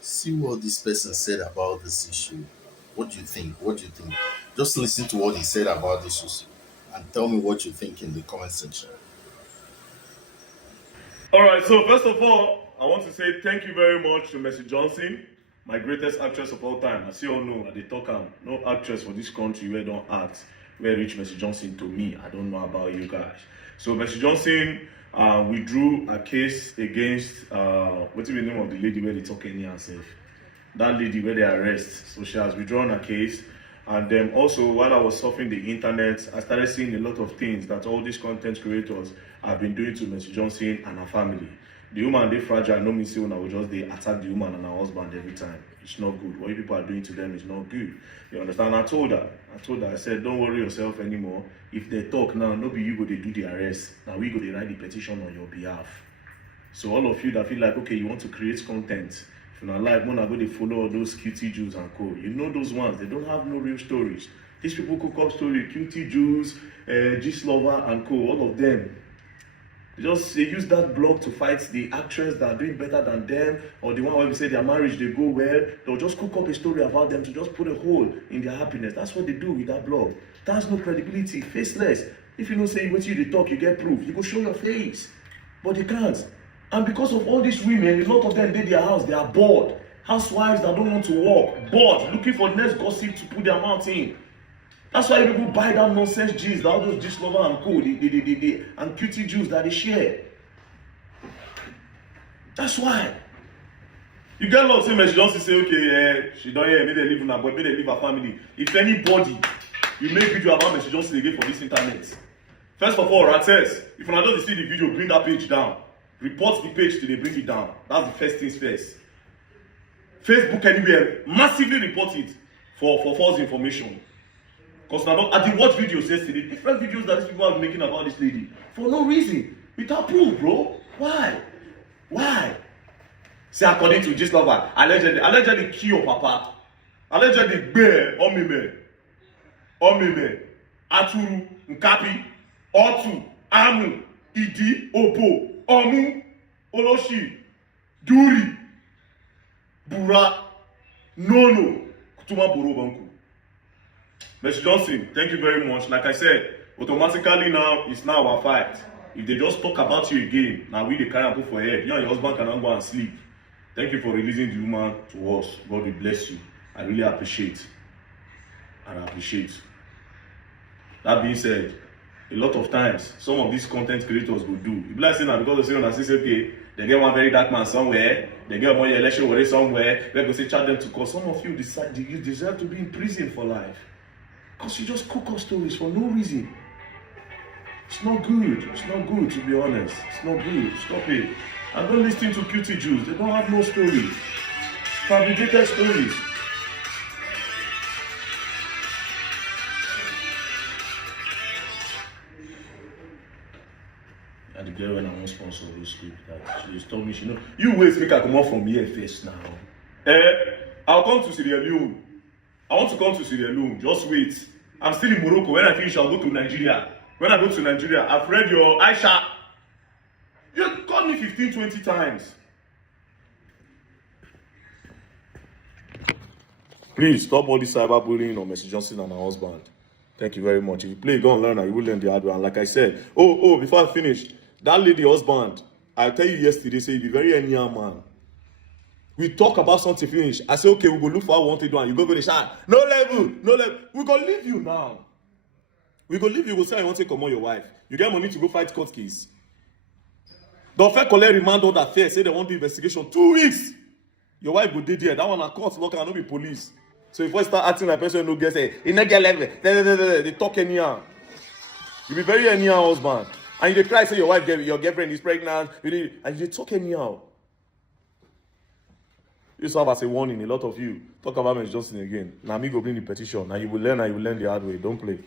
See what this person said about this issue. What do you think? What do you think? Just listen to what he said about this issue and tell me what you think in the comment section. All right, so first of all, I want to say thank you very much to Mercy Johnson, my greatest actress of all time. As you all know, they talk no actress for this country where don't act where reach Mercy Johnson to me. I don't know about you guys. So Mercy Johnson withdrew a case against what's the name of the lady where they talk any herself? That lady where they arrest. So she has withdrawn a case. And then also, while I was surfing the internet, I started seeing a lot of things that all these content creators have been doing to Mercy Johnson and her family. The woman, they fragile, no means when I will just they attack the woman and her husband every time. It's not good. What you people are doing to them is not good. You understand? I told her, I said, don't worry yourself anymore. If they talk now, no be you go they do the arrest. Now we go they write the petition on your behalf. So all of you that feel like, okay, you want to create content, if you're not live, when I go they follow all those cutie Jews and co. You know those ones, they don't have no real stories. These people cook up story, cutie Jews, Gist Lover and co, all of them. They use that blog to fight the actress that are doing better than them, or the one where we say their marriage they go well. They'll just cook up a story about them to just put a hole in their happiness. That's what they do with that blog. That's no credibility, faceless. If you don't say what you talk, you get proof. You go show your face, but they can't. And because of all these women, a lot of them did their house. They are bored. Housewives that don't want to work, bored, looking for next gossip to put their mouth in. That's why people buy that nonsense G's, all those Gist Lover and co, and cutie Jews that they share. That's why. You get a lot of things, she don't say, okay, she don't hear, maybe they live in her boy, maybe they leave her family. If anybody, you make video about me, she don't say again for this internet. First of all, Rates, if you don't see the video, bring that page down. Report the page till they bring it down. That's the first things first. Facebook anywhere, massively report it for false information. Because now I did watch videos yesterday, different videos that these people are making about this lady. For no reason. Without proof, bro. Why? Why? Say according to Gist Lover, allegedly kill your papa. Allegedly bear, omime, aturu, nkapi, otu, amu, idi, obo, omu, oloshi, duri, bura, nono, kutuma boro banku. Mercy Johnson, thank you very much. Like I said, automatically now, it's now our fight. If they just talk about you again, now we the carry and put for head. You and your husband cannot go and sleep. Thank you for releasing the woman to us. God will bless you. I really appreciate. And I appreciate. That being said, a lot of times, some of these content creators will do. If like saying that because they say on the okay, they get one very dark man somewhere, they get one election worry somewhere, they're going to say charge them to cause. Some of you decide you deserve to be in prison for life. Because you just cook up stories for no reason. It's not good. It's not good, to be honest. It's not good. Stop it. And don't listen to cutie Jews. They don't have no story. Fabricated stories. And the girl when I want sponsor those script that she just told me, you wait, make her come out from here first now. I'll come to Sierra Leone. I want to come to Sierra Leone. Just wait. I'm still in Morocco. When I finish, I'll go to Nigeria. When I go to Nigeria, I've read your Aisha. You called me 15, 20 times. Please stop all this cyberbullying on Mercy Johnson and her husband. Thank you very much. If you play, go and learn, and you will learn the hard way. And like I said, before I finish, that lady husband, I tell you yesterday, say, be very anyhow man. We talk about something finish. I say, okay, we go look for what we want to do, and you go the shot. No level. We go leave you now. We go leave you. We go say, I want to come on your wife. You get money to go fight court case. The fair collect remand order fair. Say they want the investigation 2 weeks. Your wife go there. That one a court look and no be police. So if I start acting like person no get say, it not get level. They talk anyhow. You be very anyhow husband, and you cry say your wife your girlfriend is pregnant. And you talk anyhow. You serve as a warning. A lot of you talk about Mercy Johnson again. Now me go bring the petition. Now you will learn the hard way. Don't play.